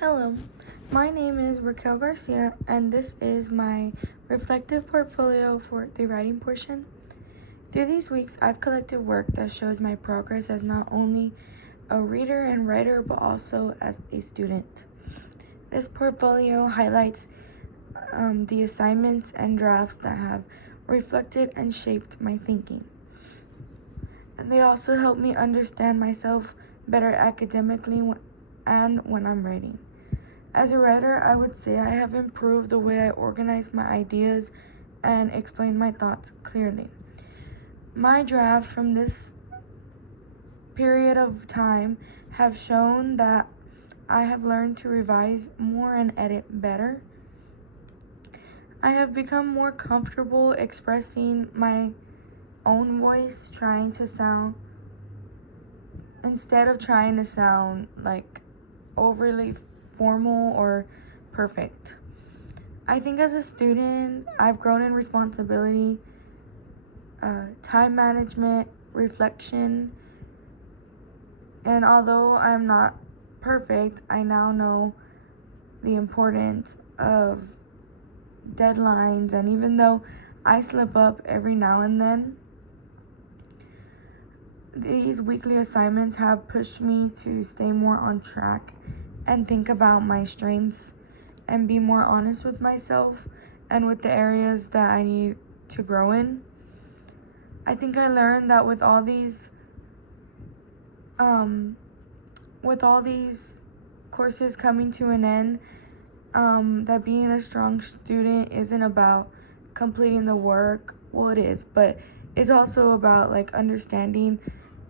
Hello, my name is Raquel Garcia, and this is my reflective portfolio for the writing portion. Through these weeks, I've collected work that shows my progress as not only a reader and writer, but also as a student. This portfolio highlights the assignments and drafts that have reflected and shaped my thinking. And they also help me understand myself better academically and when I'm writing. As a writer, I would say I have improved the way I organize my ideas and explain my thoughts clearly. My drafts from this period of time have shown that I have learned to revise more and edit better. I have become more comfortable expressing my own voice, instead of trying to sound like overly formal or perfect. I think as a student, I've grown in responsibility, time management, reflection, and although I'm not perfect, I now know the importance of deadlines, and even though I slip up every now and then, these weekly assignments have pushed me to stay more on track and think about my strengths and be more honest with myself and with the areas that I need to grow in. I think I learned that with all these courses coming to an end, that being a strong student isn't about completing the work. Well, it is, but it's also about like understanding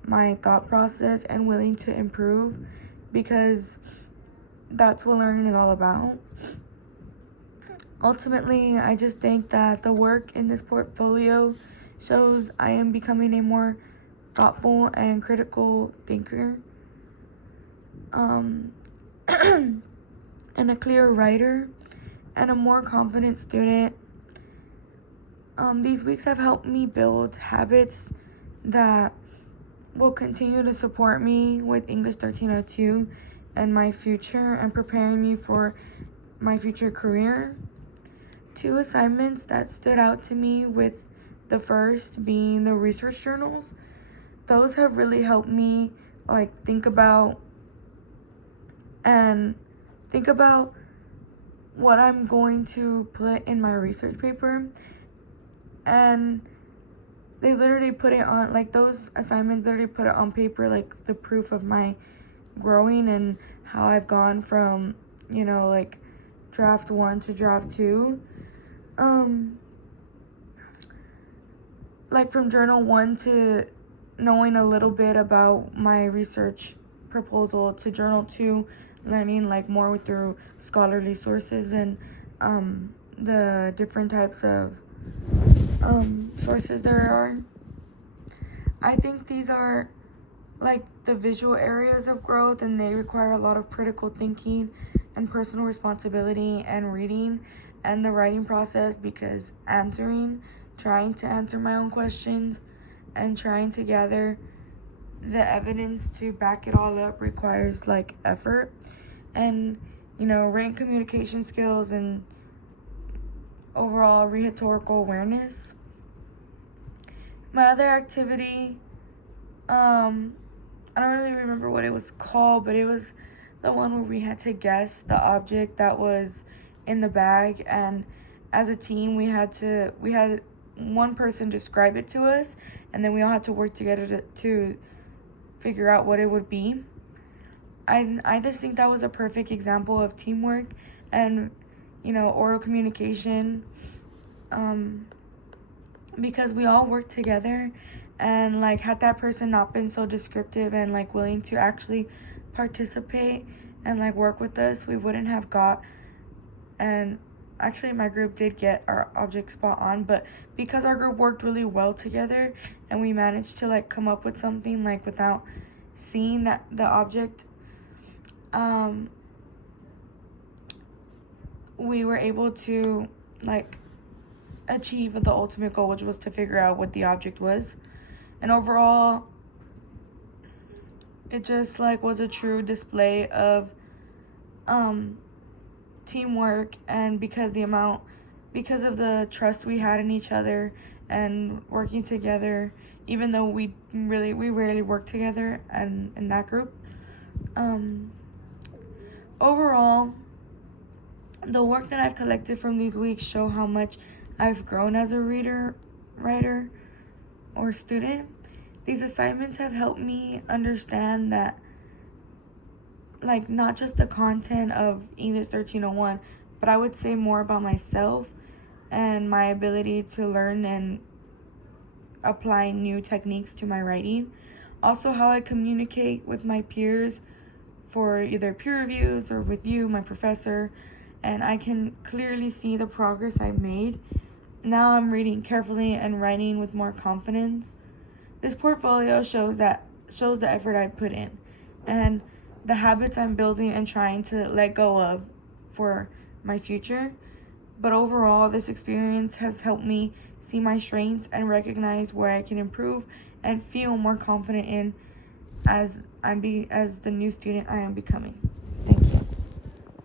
my thought process and willing to improve, because that's what learning is all about. Ultimately, I just think that the work in this portfolio shows I am becoming a more thoughtful and critical thinker, and a clearer writer, and a more confident student. These weeks have helped me build habits that will continue to support me with English 1302 and my future, and preparing me for my future career. Two assignments that stood out to me, with the first being the research journals. Those have really helped me think about what I'm going to put in my research paper. And they literally put it on, those assignments literally put it on paper, like the proof of my growing and how I've gone from, draft 1 to draft 2. From journal 1 to knowing a little bit about my research proposal, to journal 2 learning more through scholarly sources and the different types of sources there are. I think these are the visual areas of growth, and they require a lot of critical thinking and personal responsibility and reading and the writing process, because trying to answer my own questions and trying to gather the evidence to back it all up requires effort and written communication skills and overall rhetorical awareness. My other activity, I don't really remember what it was called, but it was the one where we had to guess the object that was in the bag, and as a team we had one person describe it to us, and then we all had to work together to figure out what it would be. I just think that was a perfect example of teamwork and oral communication, because we all worked together, and had that person not been so descriptive and willing to actually participate and work with us, we wouldn't have got, and actually my group did get our object spot on, but because our group worked really well together and we managed to come up with something without seeing that the object, we were able to achieve the ultimate goal, which was to figure out what the object was. And overall, it just was a true display of teamwork, and because of the trust we had in each other and working together, even though we rarely work together and in that group. Overall, the work that I've collected from these weeks show how much I've grown as a reader, writer, or student. These assignments have helped me understand that, like, not just the content of English 1301, but I would say more about myself and my ability to learn and apply new techniques to my writing. Also, how I communicate with my peers for either peer reviews or with you, my professor, and I can clearly see the progress I've made. Now I'm reading carefully and writing with more confidence. This portfolio shows the effort I put in and the habits I'm building and trying to let go of for my future. But overall, this experience has helped me see my strengths and recognize where I can improve and feel more confident in as the new student I am becoming.